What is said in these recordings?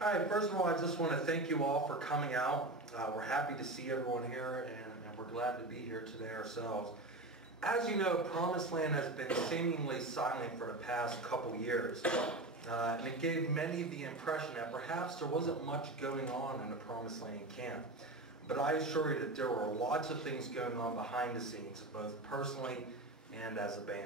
Hi, first of all, I just want to thank you all for coming out. We're happy to see everyone here, and we're glad to be here today ourselves. As you know, Promised Land has been seemingly silent for the past couple years, and it gave many the impression that perhaps there wasn't much going on in the Promised Land camp. But I assure you that there were lots of things going on behind the scenes, both personally and as a band.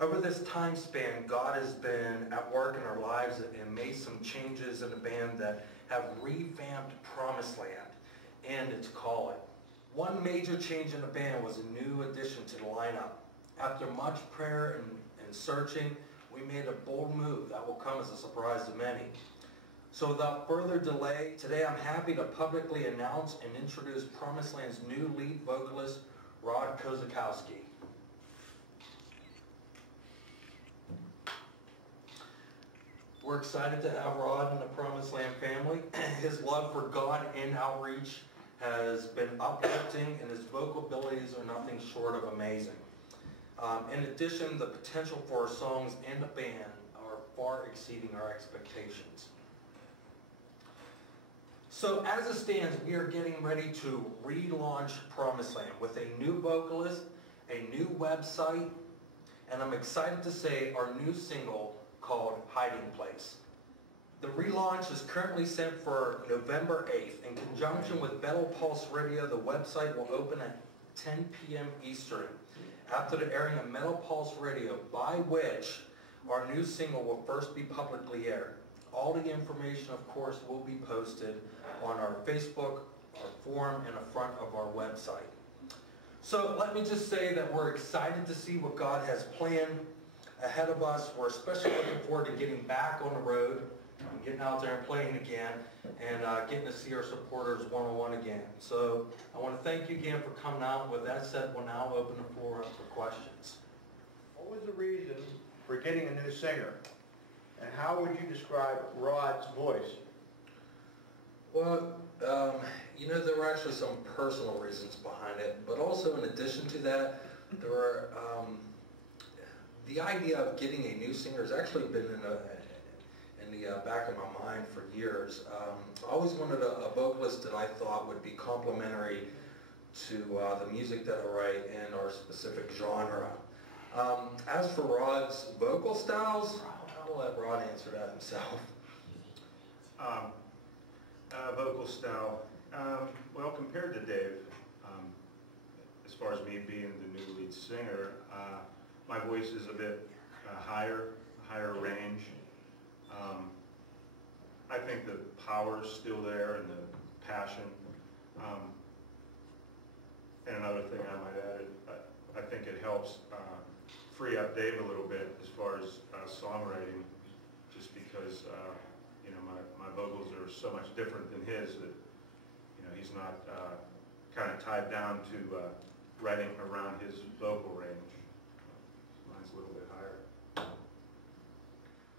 Over this time span, God has been at work in our lives and made some changes in the band that have revamped Promised Land and its calling. One major change in the band was a new addition to the lineup. After much prayer and searching, we made a bold move that will come as a surprise to many. So without further delay, today I'm happy to publicly announce and introduce Promised Land's new lead vocalist, Rod Kozakowski. We're excited to have Rod in the Promised Land family. His love for God and outreach has been uplifting, and his vocal abilities are nothing short of amazing. In addition, the potential for our songs and the band are far exceeding our expectations. So as it stands, we are getting ready to relaunch Promised Land with a new vocalist, a new website, and I'm excited to say our new single called Hiding Place. The relaunch is currently set for November 8th. In conjunction with Bethel Pulse Radio, the website will open at 10 p.m. Eastern after the airing of Metal Pulse Radio, by which our new single will first be publicly aired. All the information, of course, will be posted on our Facebook, our forum, and the front of our website. So let me just say that we're excited to see what God has planned ahead of us. We're especially looking forward to getting back on the road, and getting out there and playing again, and getting to see our supporters one-on-one again. So I want to thank you again for coming out. With that said, we'll now open the floor up for questions. What was the reason for getting a new singer? And how would you describe Rod's voice? Well, you know, there were actually some personal reasons behind it, but also in addition to that, there were the idea of getting a new singer has actually been in the back of my mind for years. I always wanted a vocalist that I thought would be complementary to the music that I write and our specific genre. As for Rod's vocal styles, I'll let Rod answer that himself. Vocal style, well, compared to Dave, as far as me being the new lead singer, my voice is a bit higher range. I think the power's still there and the passion. And another thing I might add, I think it helps free up Dave a little bit as far as songwriting, just because you know, my vocals are so much different than his that, you know, he's not kind of tied down to writing around his vocal range. Mine's a little bit higher.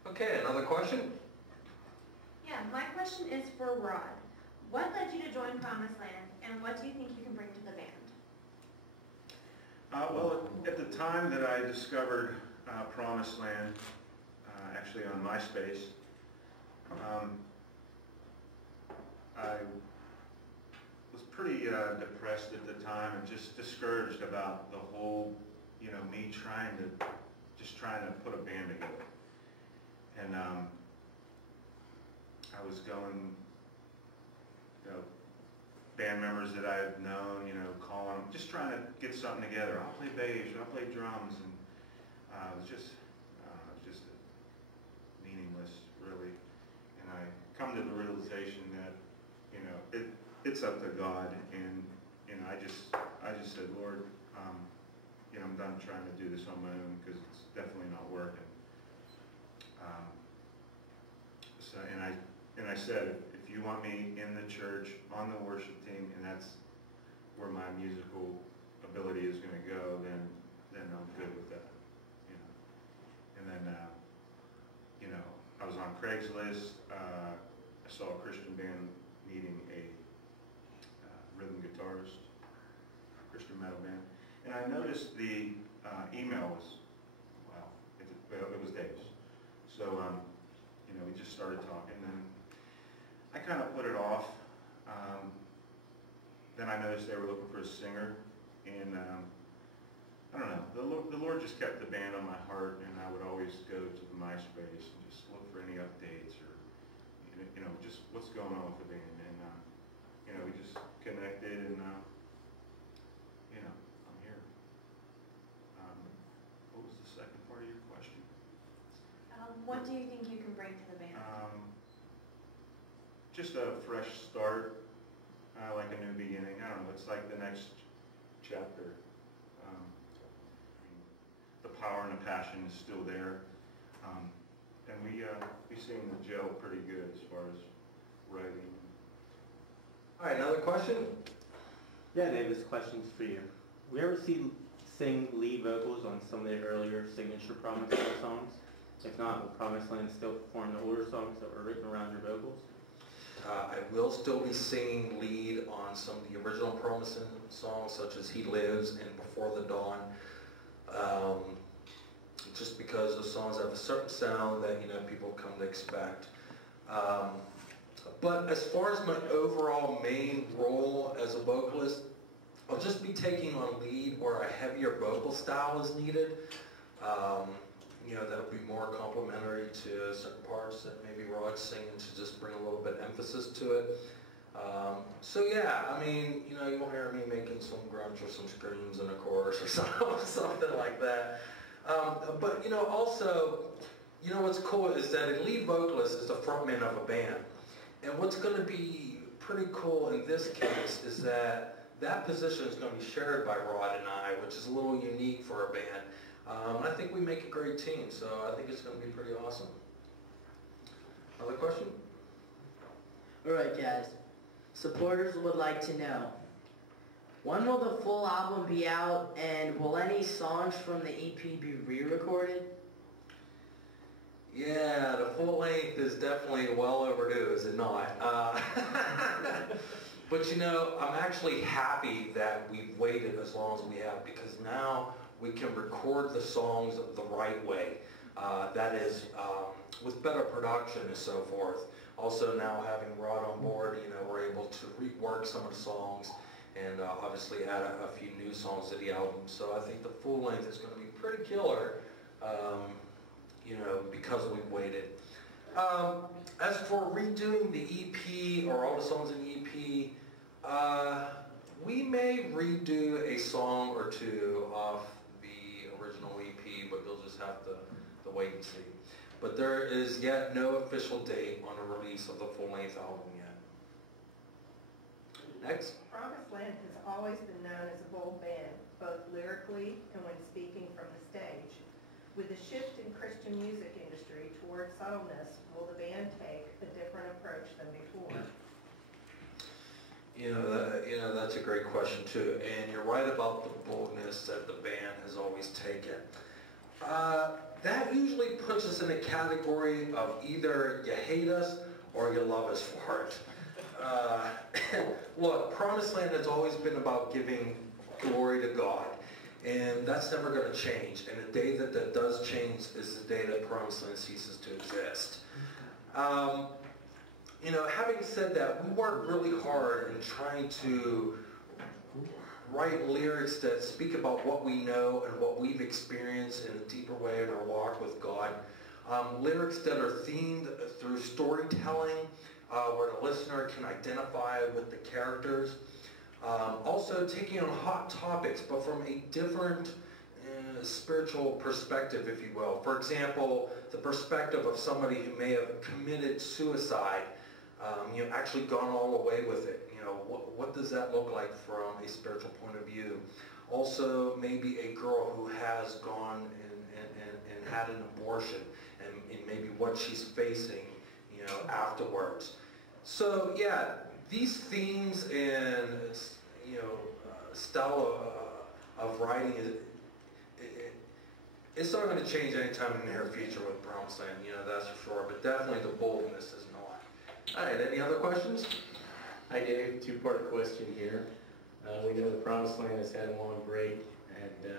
Okay, another question? Yeah, my question is for Rod. What led you to join Promised Land, and what do you think you can bring to the band? Well, at the time that I discovered Promised Land, actually on MySpace, I was pretty depressed at the time and just discouraged about the whole, you know, me trying to put a band together. And I was going, you know, band members that I had known, you know, calling them, just trying to get something together. I'll play bass, I'll play drums, and it was just meaningless, really. And I come to the realization that, you know, it's up to God, and you know, I just said, Lord, you know, I'm done trying to do this on my own because it's definitely not working. So, and I said, if you want me in the church, on the worship team, and that's where my musical ability is going to go, then I'm good with that, you know. And then, you know, I was on Craigslist. I saw a Christian band needing a rhythm guitarist, Christian metal band, and I noticed the email was, wow, it was Dave's. So we just started talking, and I kind of put it off. Then I noticed they were looking for a singer, and I don't know, the Lord just kept the band on my heart, and I would always go to the MySpace and just look for any updates or, just what's going on with the band. And, we just connected, and, I'm here. What was the second part of your question? What do you think you can bring to the band? Just a fresh start, like a new beginning. I don't know, it's like the next chapter. The power and the passion is still there. And we seem to gel pretty good as far as writing. All right, another question? Yeah, Dave, this question's for you. We ever sing lead vocals on some of the earlier signature Promised Land songs? If not, will Promised Land still perform the older songs that were written around your vocals? I will still be singing lead on some of the original Promised Land songs, such as He Lives and Before the Dawn. Just because those songs have a certain sound that people come to expect. But as far as my overall main role as a vocalist, I'll just be taking on lead where a heavier vocal style is needed. That'll be more complementary to certain parts that maybe Rod's singing to just bring a little bit emphasis to it. So yeah, you won't hear me making some grunts or some screams in a chorus or something like that. But also, what's cool is that a lead vocalist is the frontman of a band. And what's going to be pretty cool in this case is that position is going to be shared by Rod and I, which is a little unique for a band. I think we make a great team, so I think it's going to be pretty awesome. Another question? All right, guys. Supporters would like to know, when will the full album be out, and will any songs from the EP be re-recorded? Yeah, the full length is definitely well overdue, is it not? But I'm actually happy that we've waited as long as we have, because now we can record the songs the right way. That is, with better production and so forth. Also now having Rod on board, we're able to rework some of the songs and obviously add a few new songs to the album. So I think the full length is going to be pretty killer, because we've waited. As for redoing the EP or all the songs in the EP, we may redo a song or two off the original EP, but you'll just have to wait and see. But there is yet no official date on the release of the full-length album yet. Next. Promised Land has always been known as a bold band, both lyrically and when speaking from the stage. With the shift in Christian music industry toward subtleness, will the band take a different approach than before? That's a great question too, and you're right about the boldness that the band has always taken. That usually puts us in a category of either you hate us or you love us for it. Look, Promised Land has always been about giving glory to God, and that's never going to change. And the day that does change is the day that Promised Land ceases to exist. Having said that, we worked really hard in trying to write lyrics that speak about what we know and what we've experienced in a deeper way in our walk with God. Lyrics that are themed through storytelling, where the listener can identify with the characters. Also taking on hot topics, but from a different spiritual perspective, if you will. For example, the perspective of somebody who may have committed suicide, actually gone all the way with it. What does that look like from a spiritual point of view? Also, maybe a girl who has gone and had an abortion, and maybe what she's facing, afterwards. So yeah, these themes and style of writing it's not going to change anytime in the near future with Promised Land, that's for sure. But definitely the boldness is not. All right, any other questions? Hi Dave, two-part question here. We know the Promised Land has had a long break, and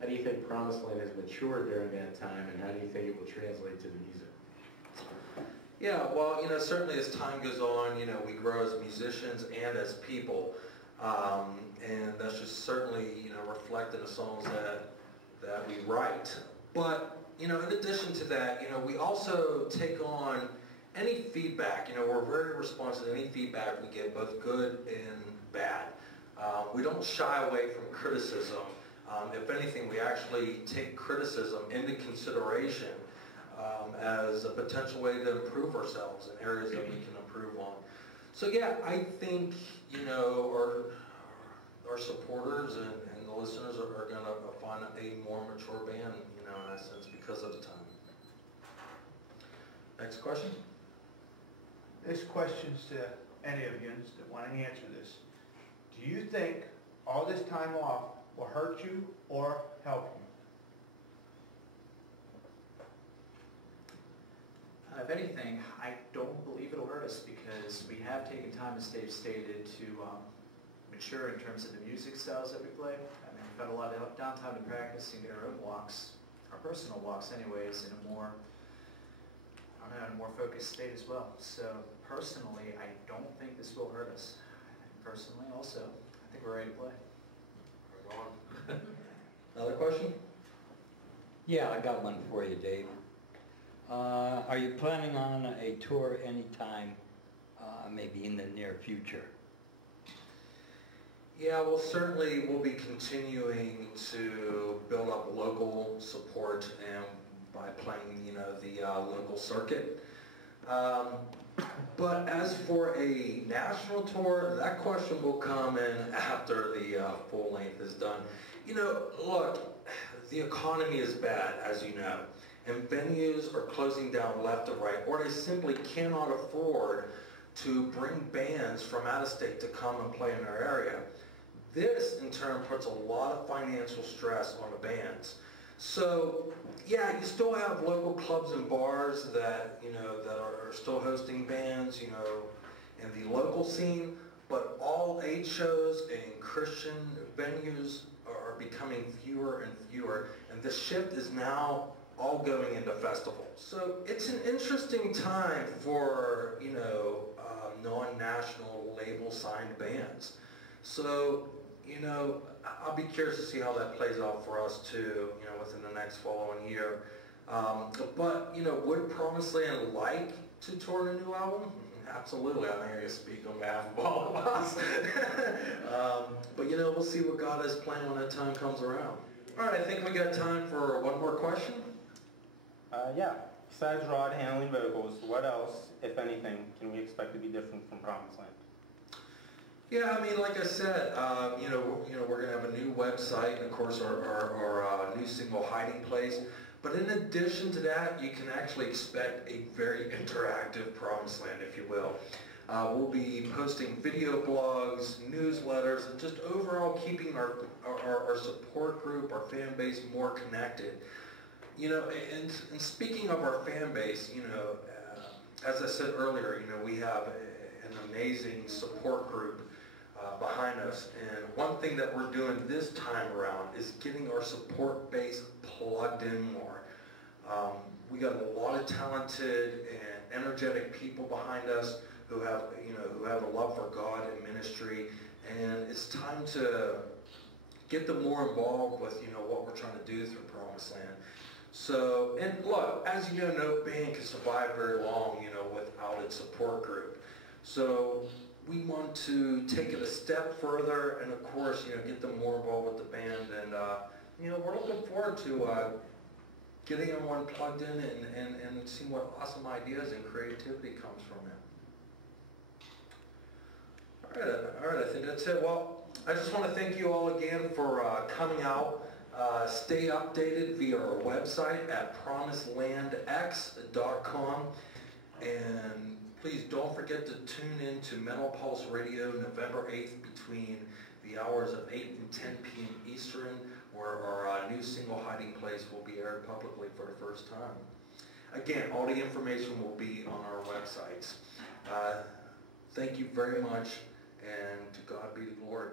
how do you think Promised Land has matured during that time, and how do you think it will translate to the music? Yeah, well, certainly as time goes on, we grow as musicians and as people. And that's just certainly, reflected in the songs that we write. But, in addition to that, we also take on any feedback. We're very responsive to any feedback we get, both good and bad. We don't shy away from criticism. If anything, we actually take criticism into consideration as a potential way to improve ourselves in areas that we can improve on. So yeah, I think, our supporters and the listeners are going to find a more mature band, in essence, because of the time. Next question? This question's to any of you that want to answer this. Do you think all this time off will hurt you or help you? If anything, I don't believe it'll hurt us because we have taken time, as Dave stated, to mature in terms of the music styles that we play. I mean, we've had a lot of downtime to practice and get our own walks, our personal walks anyways, in a more, in a more focused state as well. So personally, I don't think this will hurt us. Personally also, I think we're ready to play. Another question? Yeah, I got one for you, Dave. Are you planning on a tour anytime, maybe in the near future? Yeah, well, certainly we'll be continuing to build up local support and by playing, the local circuit. But as for a national tour, that question will come in after the full length is done. Look, the economy is bad, as you know, and venues are closing down left and right, or they simply cannot afford to bring bands from out of state to come and play in their area. This, in turn, puts a lot of financial stress on the bands. So, yeah, you still have local clubs and bars that, that are still hosting bands, in the local scene, but all aid shows and Christian venues are becoming fewer and fewer, and the shift is now all going into festivals. So it's an interesting time for, non-national label signed bands. So, I'll be curious to see how that plays out for us too, within the next following year. But, would Promised Land like to tour a new album? Absolutely, I'm here to speak on behalf of all of us. But, we'll see what God is planning when that time comes around. All right, I think we got time for one more question. Yeah. Besides Rod handling vocals, what else, if anything, can we expect to be different from Promised Land? Yeah, like I said, we're going to have a new website and, of course, our new single, Hiding Place. But in addition to that, you can actually expect a very interactive Promised Land, if you will. We'll be posting video blogs, newsletters, and just overall keeping our support group, our fan base, more connected. And speaking of our fan base, as I said earlier, we have an amazing support group behind us. And one thing that we're doing this time around is getting our support base plugged in more. We got a lot of talented and energetic people behind us who have a love for God and ministry, and it's time to get them more involved with what we're trying to do through Promised Land. So, and look, as you know, no band can survive very long, without its support group. So we want to take it a step further, and of course, get them more involved with the band, and we're looking forward to getting everyone plugged in and seeing what awesome ideas and creativity comes from it. All right, I think that's it. Well, I just want to thank you all again for coming out. Stay updated via our website at promisedlandx.com, and please don't forget to tune in to Mental Pulse Radio November 8th between the hours of 8 and 10 p.m. Eastern, where our new single, Hiding Place, will be aired publicly for the first time. Again, all the information will be on our websites. Thank you very much, and to God be the glory.